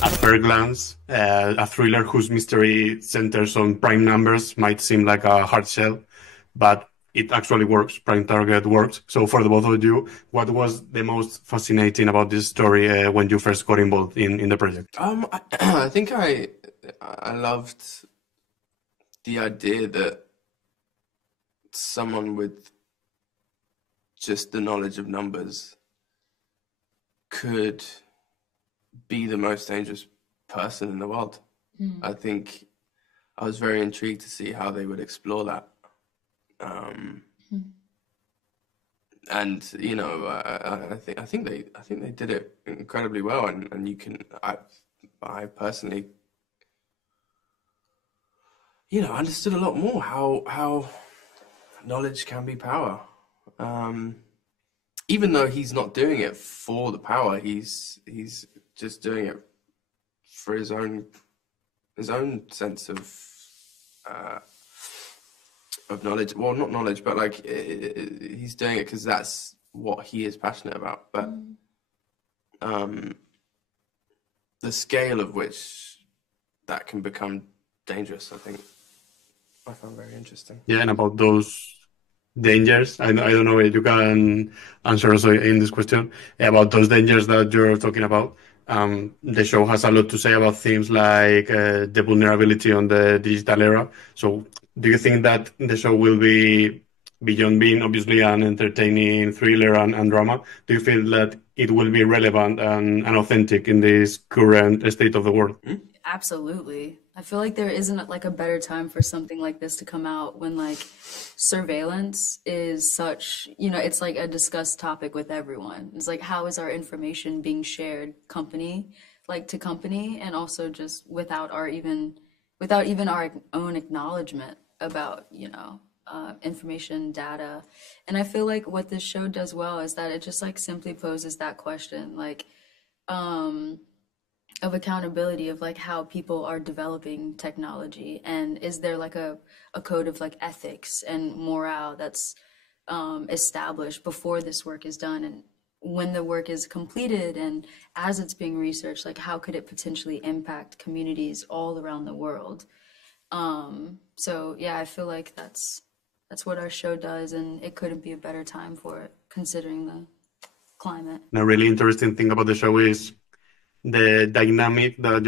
At first glance, a thriller whose mystery centers on prime numbers might seem like a hard sell, but it actually works. Prime target works. So for the both of you, what was the most fascinating about this story when you first got involved in the project? I think I loved the idea that someone with just the knowledge of numbers could be the most dangerous person in the world. I think I was very intrigued to see how they would explore that. And you know, I think they did it incredibly well, and you can I personally, you know, understood a lot more how knowledge can be power. Even though he's not doing it for the power, he's just doing it for his own sense of knowledge. Well, not knowledge, but like he's doing it because that's what he is passionate about. But the scale of which that can become dangerous, I think, I found very interesting. Yeah, and about those dangers, I don't know if you can answer also in this question about those dangers that you're talking about. The show has a lot to say about things like the vulnerability on the digital era. So do you think that the show will be, beyond being obviously an entertaining thriller and drama, do you feel that it will be relevant and authentic in this current state of the world? Absolutely. I feel like there isn't like a better time for something like this to come out when like surveillance is such, you know, it's like a discussed topic with everyone. It's like, how is our information being shared company to company, and also just without even our own acknowledgement about, you know, information, data. And I feel like what this show does well is that it just like simply poses that question, like, of accountability of like how people are developing technology, and is there like a code of like ethics and morale that's established before this work is done, and when the work is completed and as it's being researched, like how could it potentially impact communities all around the world. So yeah, I feel like that's what our show does, and it couldn't be a better time for it considering the climate. And a really interesting thing about the show is the dynamic that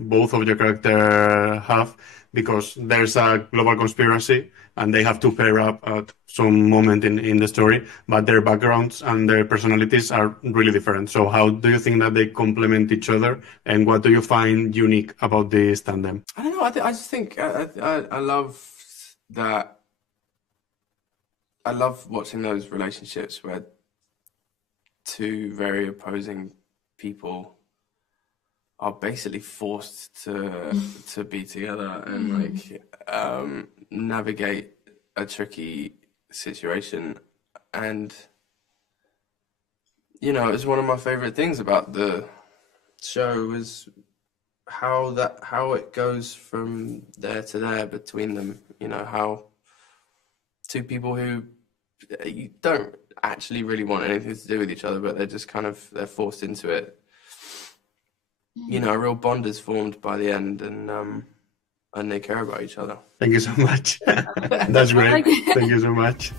both of your characters have, because there's a global conspiracy and they have to pair up at some moment in the story, but their backgrounds and their personalities are really different. So how do you think that they complement each other, and what do you find unique about this tandem? I don't know. I just think I love that. I love watching those relationships where two very opposing people are basically forced to be together and like navigate a tricky situation. And you know, it's one of my favorite things about the show is how it goes from there to there between them. You know, how two people who you don't actually really want anything to do with each other, but they're just they're forced into it. You know, a real bond is formed by the end, and they care about each other. Thank you so much. That's great. Thank you so much.